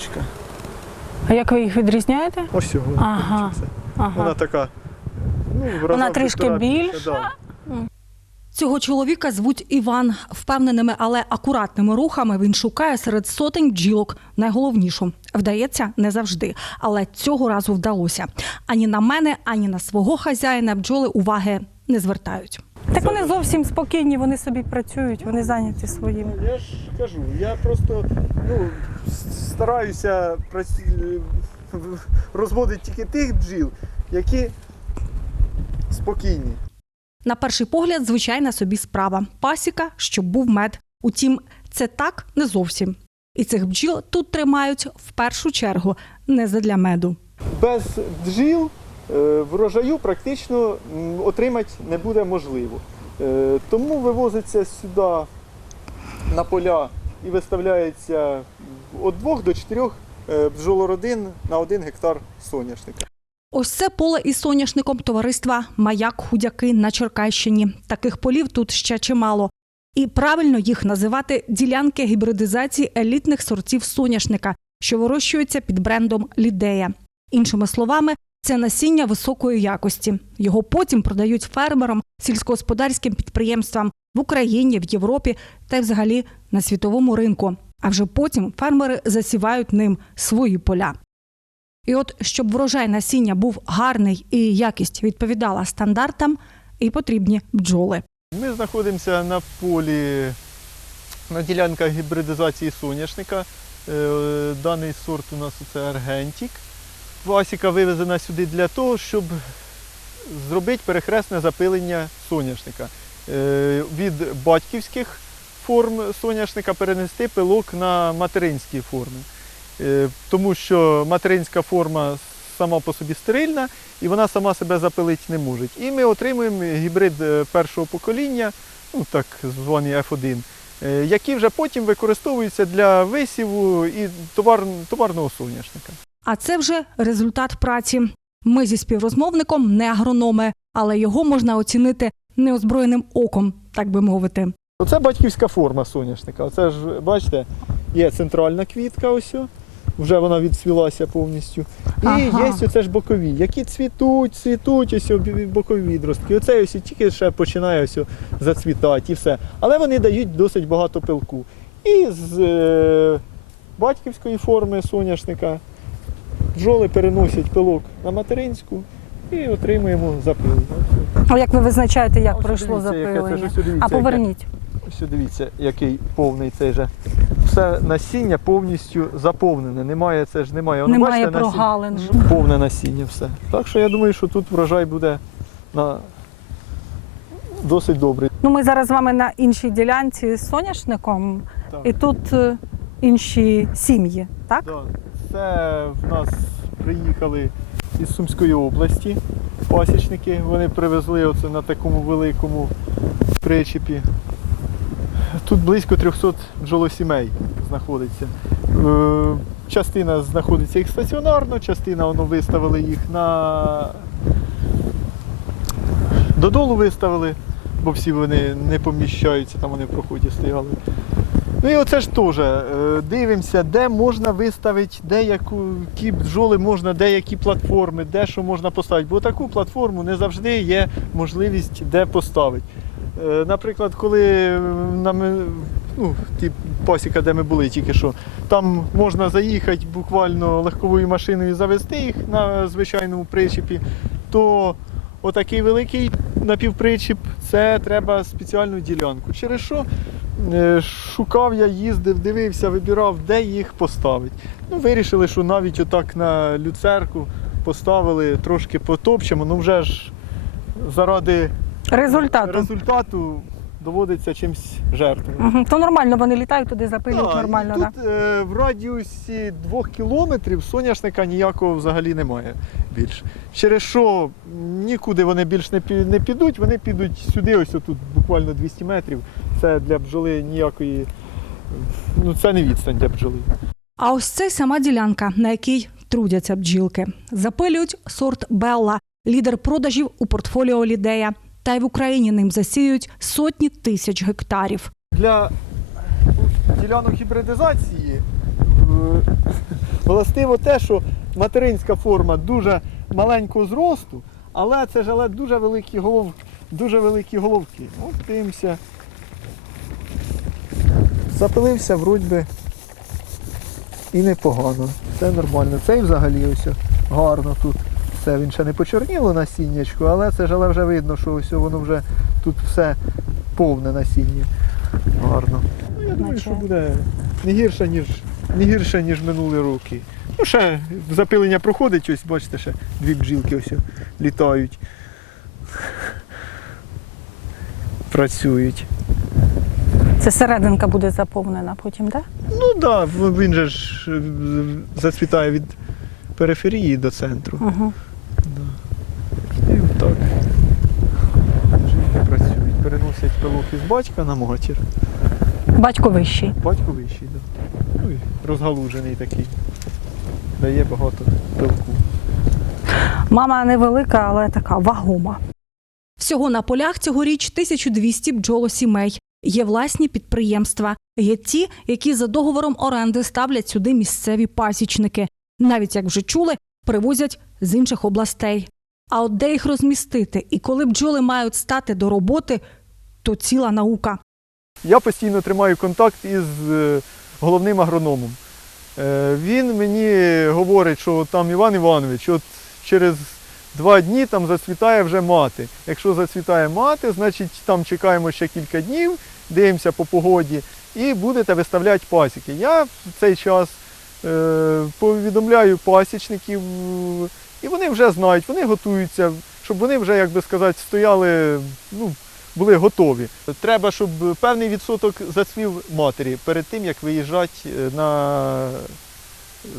маточка. А як ви їх відрізняєте? Ось цього. Ага. Ага. Вона така. Ну, Вона трішки більша. да. Цього чоловіка звуть Іван. Впевненими, але акуратними рухами він шукає серед сотень бджілок найголовнішу. Вдається не завжди, але цього разу вдалося. Ані на мене, ані на свого хазяїна бджоли уваги не звертають. Так вони зовсім спокійні, вони собі працюють, вони зайняті своїм. Я ж кажу, я просто ну, стараюся праці- розводити тільки тих бджіл, які спокійні. На перший погляд, звичайна собі справа. Пасіка, щоб був мед. Утім, це так не зовсім. І цих бджіл тут тримають в першу чергу не задля меду. Без бджіл е, врожаю практично отримати не буде можливо. Е, Тому вивозиться сюди на поля і виставляється від 2 до 4 бджолородин на 1 гектар соняшника. Ось це поле із соняшником товариства Маяк Худяки на Черкащині. Таких полів тут ще чимало. І правильно їх називати ділянки гібридизації елітних сортів соняшника, що вирощуються під брендом Лідея. Іншими словами, це насіння високої якості. Його потім продають фермерам, сільськогосподарським підприємствам в Україні, в Європі та й взагалі на світовому ринку. А вже потім фермери засівають ним свої поля. І от щоб врожай насіння був гарний і якість відповідала стандартам, і потрібні бджоли. Ми знаходимося на полі на ділянках гібридизації соняшника. Е, Даний сорт у нас це Аргентік. Пасіка вивезена сюди для того, щоб зробити перехресне запилення соняшника. Е, Від батьківських форм соняшника перенести пилок на материнські форми. Е, Тому що материнська форма сама по собі стерильна і вона сама себе запилити не може. І ми отримуємо гібрид е, першого покоління, ну так званий F1, е, які вже потім використовуються для висіву і товар, товарного соняшника. А це вже результат праці. Ми зі співрозмовником не агрономи, але його можна оцінити неозброєним оком, так би мовити. Оце батьківська форма соняшника. Оце ж, бачите, є центральна квітка, ось. Вже вона відцвілася повністю. І Ага. є оце ж бокові, які цвітуть, цвітуть, ось бокові відростки. Оце ось тільки ще починає ось зацвітати і все. Але вони дають досить багато пилку. І з е, батьківської форми соняшника бджоли переносять пилок на материнську і отримуємо запилення. А як ви визначаєте, як Ось пройшло дивіться, яке, це ж запилення? ось дивіться, А яке. поверніть. Ось дивіться, який повний цей же. Все насіння повністю заповнене. Немає, це ж немає. Воно, Немає бачите, насіння- прогалин. Повне насіння все. Так що я думаю, що тут врожай буде на досить добрий. Ну, ми зараз з вами на іншій ділянці з соняшником, Так. і тут е, інші сім'ї, так? Да. Це в нас приїхали із Сумської області пасічники. Вони привезли оце на такому великому причепі. Тут близько 300 бджолосімей знаходиться. Е, Частина знаходиться їх стаціонарно, частина воно виставили їх на додолу виставили, бо всі вони не поміщаються, там вони в проході стояли. Ну і оце ж теж е, дивимося, де можна виставити, де які бджоли можна, де які платформи, де що можна поставити. Бо таку платформу не завжди є можливість де поставити. Е, Наприклад, коли нам ну, ті пасіка, де ми були тільки що, там можна заїхати буквально легковою машиною завести їх на звичайному причепі, то отакий великий напівпричіп це треба спеціальну ділянку. Через що е, шукав я, їздив, дивився, вибирав, де їх поставити. Ну, вирішили, що навіть отак на люцерку поставили, трошки потопчемо, ну вже ж заради Результату. результату доводиться чимось жертвувати. Мгм. То нормально, вони літають туди, запилюють і нормально. Тут так? е, в радіусі двох кілометрів соняшника ніякого взагалі немає більше. Через що нікуди вони більш не, пі- не підуть, вони підуть сюди, ось тут буквально 200 метрів. Це для бджоли ніякої. Ну, це не відстань для бджоли. А ось це сама ділянка, на якій трудяться бджілки. Запилюють сорт Белла, лідер продажів у портфоліо Лідея. Та й в Україні ним засіють сотні тисяч гектарів. Для ділянок гібридизації властиво те, що материнська форма дуже маленького зросту, але це ж але дуже великі головки. Дуже великі головки. От дивимося. Запилився вроді би і непогано. Це нормально. Цей взагалі ось гарно тут. Все, він ще не почорніло насіннячку, але це ж але вже видно, що ось воно вже тут все повне насіння. Гарно. Ну, я думаю, що буде не гірше, ніж, не гірше, ніж минулі роки. Ну, ще запилення проходить, ось бачите, ще дві бджілки ось літають. Працюють. Це серединка буде заповнена потім, так? Ну так, да, він же ж е, зацвітає від периферії до центру. Угу. І так. Жінки працюють, переносять пилок із батька на матір. Батько вищий. Батько вищий, да. Ну, і розгалужений такий. Дає багато пилку. Мама невелика, але така вагома. Всього на полях цьогоріч 1200 бджолосімей. Є власні підприємства. Є ті, які за договором оренди ставлять сюди місцеві пасічники. Навіть як вже чули, привозять з інших областей. А от де їх розмістити і коли бджоли мають стати до роботи, то ціла наука. Я постійно тримаю контакт із е, головним агрономом. Е, Він мені говорить, що там Іван Іванович, от через два дні там зацвітає вже мати. Якщо зацвітає мати, значить там чекаємо ще кілька днів, дивимося по погоді і будете виставляти пасіки. Я в цей час е, повідомляю пасічників, і вони вже знають, вони готуються, щоб вони вже, як би сказати, стояли, ну, були готові. Треба, щоб певний відсоток зацвів матері перед тим, як виїжджати е, на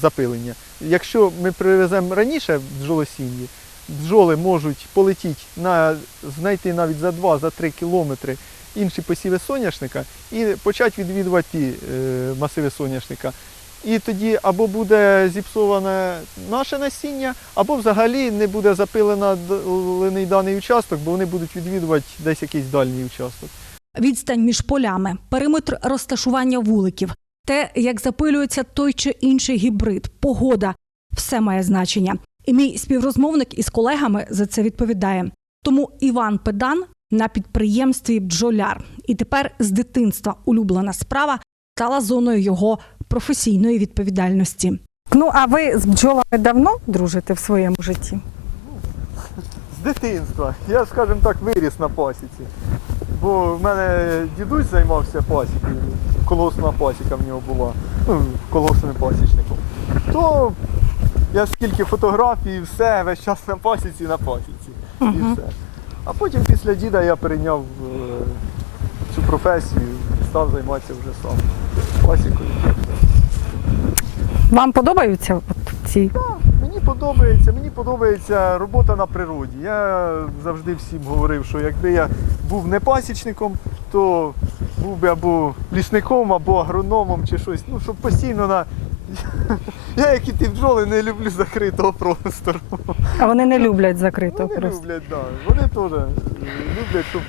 запилення. Якщо ми привеземо раніше бджолосім'ї, бджоли можуть полетіти на знайти навіть за 2-3 кілометри інші посіви соняшника і почати відвідувати ті е, масиви соняшника. І тоді або буде зіпсоване наше насіння, або взагалі не буде запилений даний участок, бо вони будуть відвідувати десь якийсь дальній участок. Відстань між полями, периметр розташування вуликів, те, як запилюється той чи інший гібрид, погода все має значення. І мій співрозмовник із колегами за це відповідає. Тому Іван Педан на підприємстві бджоляр. І тепер з дитинства улюблена справа стала зоною його професійної відповідальності. Ну, а ви з бджолами давно дружите в своєму житті? З дитинства. Я, скажімо так, виріс на пасіці. Бо в мене дідусь займався пасікою, колосна пасіка в нього була, ну, колосним пасічником. То я скільки фотографій, все, весь час на пасіці, на пасіці. І все. А потім після діда я перейняв е, цю професію і став займатися вже сам пасікою. Вам подобаються от ці? Мені подобається, мені подобається робота на природі. Я завжди всім говорив, що якби я був не пасічником, то був би або лісником, або агрономом чи щось. Ну, щоб постійно на. Я, як і ті бджоли, не люблю закритого простору. А вони не люблять закрито Вони просто. люблять, так. Да. Вони теж люблять, щоб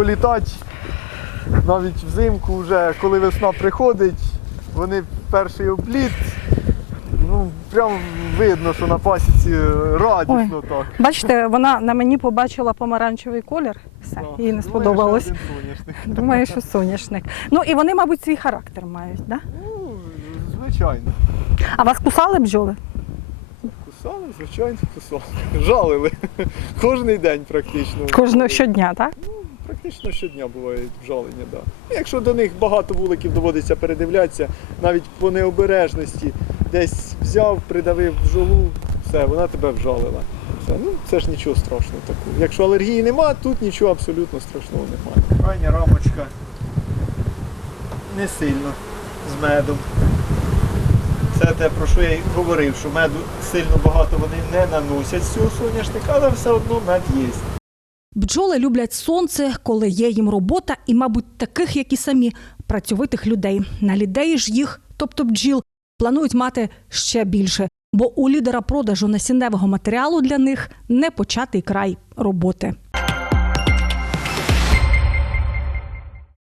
політати навіть взимку, вже коли весна приходить, вони перший обліт. Ну, прям видно, що на пасіці радісно так. Бачите, вона на мені побачила помаранчевий колір. Все, Да. їй не Думаю, сподобалось. що один соняшник. Думаю, що соняшник. Ну і вони, мабуть, свій характер мають, да? Ну, звичайно. А вас кусали бджоли? Кусали, звичайно, кусали. Жалили. Кожний день практично. Кожного щодня, так? Практично щодня бувають вжалення, да. Ну, Якщо до них багато вуликів доводиться передивлятися, навіть по необережності десь взяв, придавив бджолу, все, вона тебе вжалила. Все. Ну, це ж нічого страшного такого. Якщо алергії нема, тут нічого абсолютно страшного немає. Крайня рамочка не сильно з медом. Це те, про що я й говорив, що меду сильно багато вони не наносять з цього соняшника, але все одно мед є. Бджоли люблять сонце, коли є їм робота, і, мабуть, таких, як і самі, працьовитих людей. На людей ж їх, тобто бджіл, планують мати ще більше, бо у лідера продажу насінневого матеріалу для них не початий край роботи.